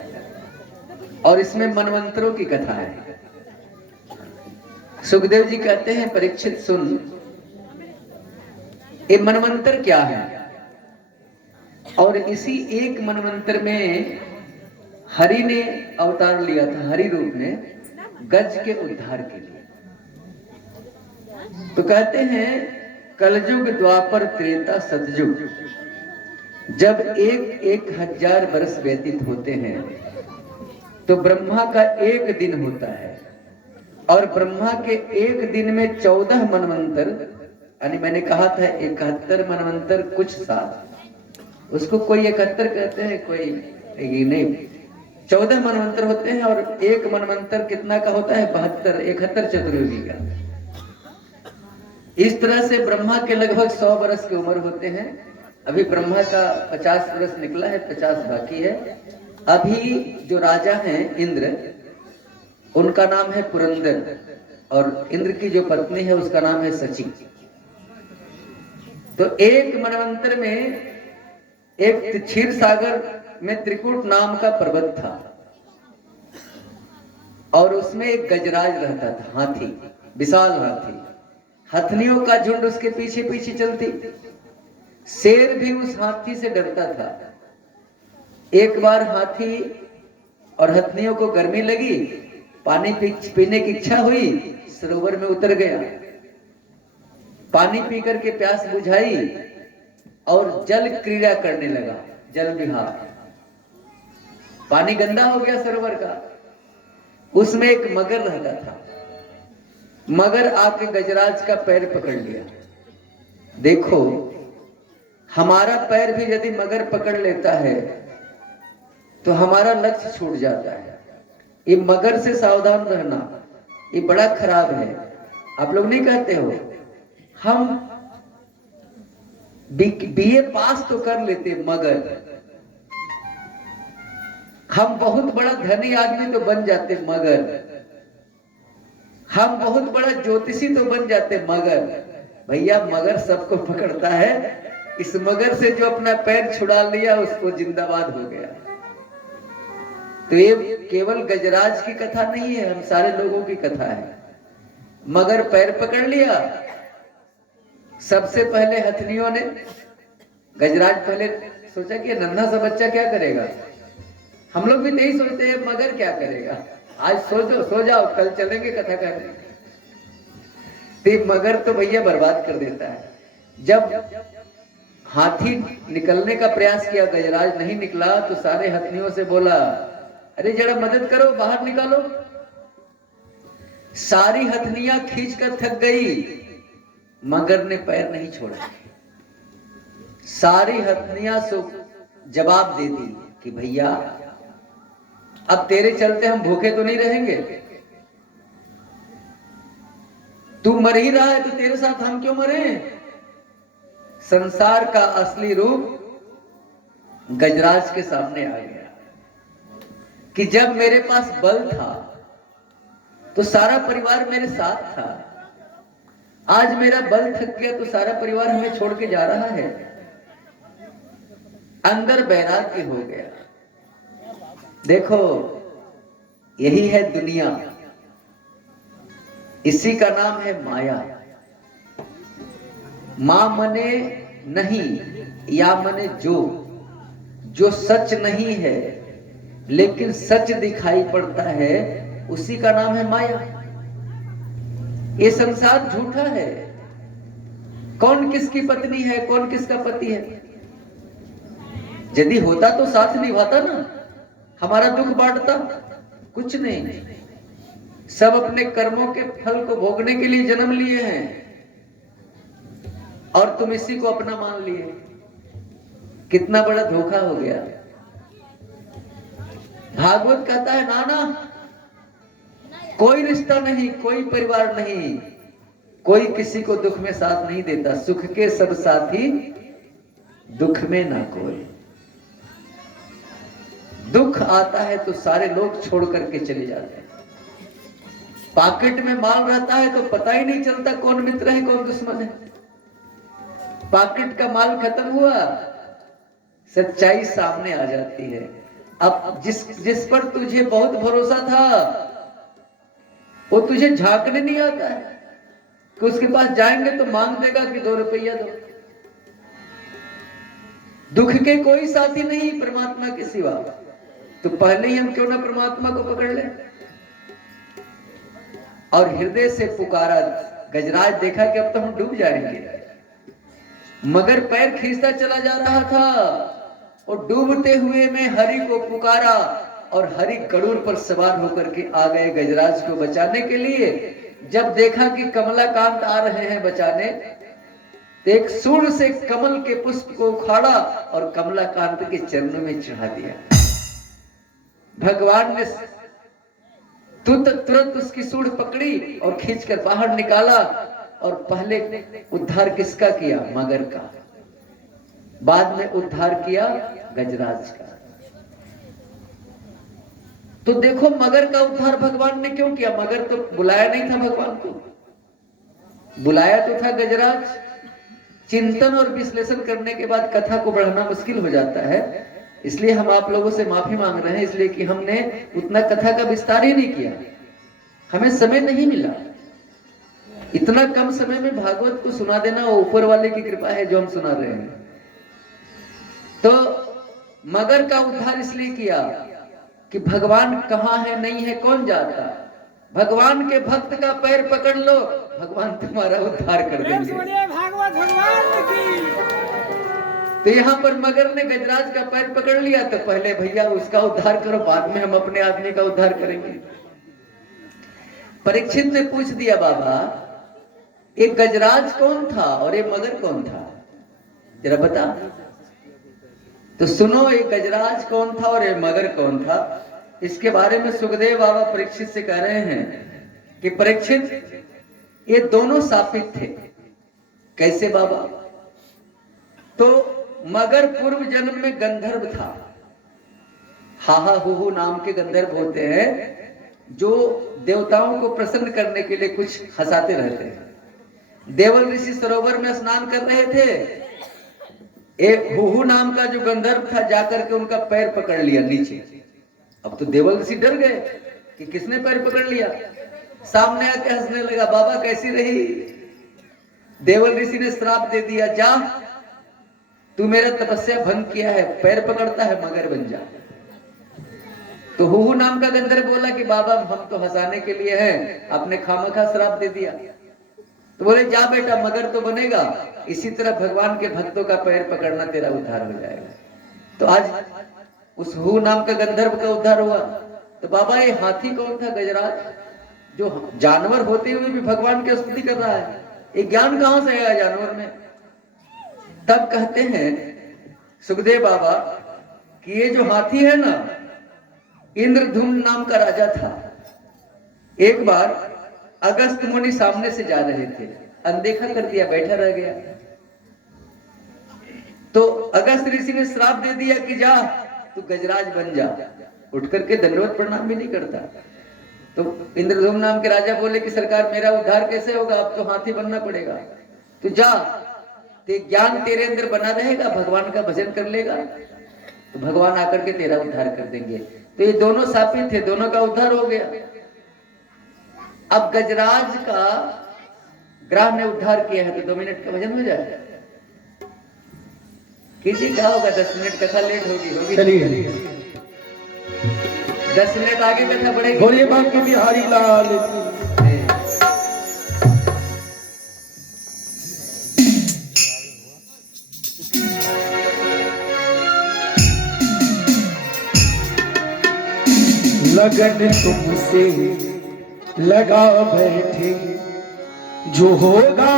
और इसमें मनवंतरों की कथा है। सुखदेव जी कहते हैं, परीक्षित सुन, ये मनवंतर क्या है। और इसी एक मनवंतर में हरि ने अवतार लिया था, हरि रूप में, गज के उद्धार के लिए। तो कहते हैं कलयुग द्वापर त्रेता सतयुग, जब एक एक हजार वर्ष व्यतीत होते हैं तो ब्रह्मा का एक दिन होता है। और ब्रह्मा के एक दिन में 14 मनवंतर, यानी मैंने कहा था 71 मनवंतर कुछ साल, उसको कोई 71 कहते हैं, कोई ये नहीं, 14 मनवंतर होते हैं। और एक मनवंतर कितना का होता है? 72, 71 चतुर्युगी का। इस तरह से ब्रह्मा के लगभग 100 वर्ष की उम्र होते हैं। अभी ब्रह्मा का 50 वर्ष निकला है, 50 बाकी है। अभी जो राजा हैं इंद्र, उनका नाम है पुरंदर, और इंद्र की जो पत्नी है उसका नाम है सची। तो एक मनवंतर में एक क्षीर सागर में त्रिकुट नाम का पर्वत था, और उसमें एक गजराज रहता था, हाथी, विशाल हाथी। हथनियों का झुंड उसके पीछे पीछे चलती। शेर भी उस हाथी से डरता था। एक बार हाथी और हथनियों को गर्मी लगी, पानी पीने की इच्छा हुई, सरोवर में उतर गया। पानी पी करके प्यास बुझाई और जल क्रीड़ा करने लगा, जल विहार। पानी गंदा हो गया सरोवर का। उसमें एक मगर रहता था। मगर आके गजराज का पैर पकड़ लिया। देखो, हमारा पैर भी यदि मगर पकड़ लेता है तो हमारा लक्ष्य छूट जाता है। ये मगर से सावधान रहना, ये बड़ा खराब है। आप लोग नहीं कहते हो, हम बीए पास तो कर लेते, मगर हम बहुत बड़ा धनी आदमी तो बन जाते, मगर हम बहुत बड़ा ज्योतिषी तो बन जाते, मगर भैया मगर सबको पकड़ता है। इस मगर से जो अपना पैर छुड़ा लिया उसको जिंदाबाद हो गया। तो ये केवल गजराज की कथा नहीं है, हम सारे लोगों की कथा है। मगर पैर पकड़ लिया। सबसे पहले हथनियों ने, गजराज पहले सोचा कि नन्हा सा बच्चा क्या करेगा। हम लोग भी यही सोचते हैं, मगर क्या करेगा। आज सो जाओ, कल चलेंगे कथा करने। तो मगर तो भैया बर्बाद कर देता है। जब हाथी निकलने का प्रयास किया, गजराज नहीं निकला, तो सारे हथनियों से बोला, अरे जरा मदद करो, बाहर निकालो। सारी हथनियां खींचकर थक गई, मगर ने पैर नहीं छोड़ा। सारी हथनियां जवाब दे दी कि भैया अब तेरे चलते हम भूखे तो नहीं रहेंगे। तू मर ही रहा है तो तेरे साथ हम क्यों मरे। संसार का असली रूप गजराज के सामने आ गया कि जब मेरे पास बल था तो सारा परिवार मेरे साथ था। आज मेरा बल थक गया तो सारा परिवार हमें छोड़ के जा रहा है। अंदर वैराग्य हो गया। देखो, यही है दुनिया, इसी का नाम है माया। मां मने नहीं, या मने जो सच नहीं है लेकिन सच दिखाई पड़ता है, उसी का नाम है माया। ये संसार झूठा है। कौन किसकी पत्नी है, कौन किसका पति है। यदि होता तो साथ निभाता ना, हमारा दुख बांटता। कुछ नहीं, सब अपने कर्मों के फल को भोगने के लिए जन्म लिए हैं और तुम इसी को अपना मान लिए। कितना बड़ा धोखा हो गया। भागवत कहता है, नाना कोई रिश्ता नहीं, कोई परिवार नहीं, कोई किसी को दुख में साथ नहीं देता। सुख के सब साथी, दुख में ना कोई। दुख आता है तो सारे लोग छोड़ करके चले जाते हैं। पॉकेट में माल रहता है तो पता ही नहीं चलता कौन मित्र है कौन दुश्मन है। पॉकेट का माल खत्म हुआ, सच्चाई सामने आ जाती है। अब जिस पर तुझे बहुत भरोसा था वो तुझे झांकने नहीं आता है कि उसके पास जाएंगे तो मांग देगा कि 2 रुपया दो। दुख के कोई साथी नहीं परमात्मा के सिवा, तो पहले ही हम क्यों ना परमात्मा को पकड़ लें। और हृदय से पुकारा। गजराज देखा कि अब तो हम डूब जाएंगे, मगर पैर खींचता चला जा रहा था और डूबते हुए में हरि को पुकारा और हरि गरुड़ पर सवार होकर के आ गए गजराज को बचाने के लिए। जब देखा कि कमलाकांत आ रहे हैं बचाने, तो एक सूंड से कमल के पुष्प को उखाड़ा और कमलाकांत के चरणों में चढ़ा दिया। भगवान ने तुरंत उसकी सूंड पकड़ी और खींचकर बाहर निकाला। और पहले उद्धार किसका किया? मगर का। बाद में उद्धार किया गजराज का। तो देखो मगर का उद्धार भगवान ने क्यों किया? मगर तो बुलाया नहीं था भगवान को, बुलाया तो था गजराज। चिंतन और विश्लेषण करने के बाद कथा को बढ़ाना मुश्किल हो जाता है, इसलिए हम आप लोगों से माफी मांग रहे हैं, इसलिए कि हमने उतना कथा का विस्तार ही नहीं किया, हमें समय नहीं मिला। इतना कम समय में भागवत को सुना देना वो ऊपर वाले की कृपा है जो हम सुना रहे हैं। तो मगर का उद्धार इसलिए किया कि भगवान कहाँ है नहीं है कौन जाता। भगवान के भक्त का पैर पकड़ लो, भगवान तुम्हारा उद्धार कर देंगे। भागवत भगवान की। तो यहाँ पर मगर ने गजराज का पैर पकड़ लिया, तो पहले भैया उसका उद्धार करो, बाद में हम अपने आदमी का उद्धार करेंगे। परीक्षित ने पूछ दिया, बाबा एक गजराज कौन था और ये मगर कौन था, जरा बता। तो सुनो, एक गजराज कौन था और ये मगर कौन था, इसके बारे में सुखदेव बाबा परीक्षित से कह रहे हैं कि परीक्षित ये दोनों सापित थे। कैसे बाबा? तो मगर पूर्व जन्म में गंधर्व था। हाहा हुहु नाम के गंधर्व होते हैं जो देवताओं को प्रसन्न करने के लिए कुछ हंसाते रहते हैं। देवल ऋषि सरोवर में स्नान कर रहे थे, एक हुहु नाम का जो गंधर्व था जाकर के उनका पैर पकड़ लिया नीचे। अब तो देवल ऋषि डर गए कि किसने पैर पकड़ लिया। सामने आके हंसने लगा, बाबा कैसी रही? देवल ऋषि ने श्राप दे दिया, जा तू मेरा तपस्या भंग किया है, पैर पकड़ता है मगर बन जा। तो हुहु नाम का गंधर्व बोला कि बाबा हम तो हंसाने के लिए हैं, आपने खामखा श्राप दे दिया। तो बोले जा बेटा मगर तो बनेगा। इसी तरह भगवान के भक्तों का पैर पकड़ना तेरा उद्धार हो जाएगा। तो आज उस हुहु नाम का गंधर्व का उद्धार हुआ। तो बाबा ये हाथी कौन था? गजराज, जो जानवर होते हुए भी भगवान की स्तुति कर रहा है, ये ज्ञान कहां से आया जानवर में? तब कहते हैं सुखदेव बाबा कि ये जो हाथी है ना, इंद्रधुम्न नाम का राजा था। एक बार अगस्त मुनि सामने से जा रहे थे, अनदेखा कर दिया, बैठा रह गया। तो अगस्त ऋषि ने श्राप दे दिया कि जा तू गजराज बन जा। उठ करके दंडवत प्रणाम भी नहीं करता। तो इंद्रधुम्न नाम के राजा बोले कि सरकार मेरा उद्धार कैसे होगा, अब तो हाथी बनना पड़ेगा। तू जा, ते ज्ञान तेरे अंदर बना रहेगा, भगवान का भजन कर लेगा तो भगवान आकर के तेरा उद्धार कर देंगे। तो ये दोनों सापित थे, दोनों का उद्धार हो गया। अब गजराज का ग्राह ने उद्धार किया है, तो 2 मिनट का भजन हो जाए। कीजिए, क्या होगा? 10 मिनट कथा लेट होगी। चलिए 10 मिनट आगे कथा बढ़ेगी। बोलिए बांके बिहारी लाल। लगन तुमसे लगा बैठे जो होगा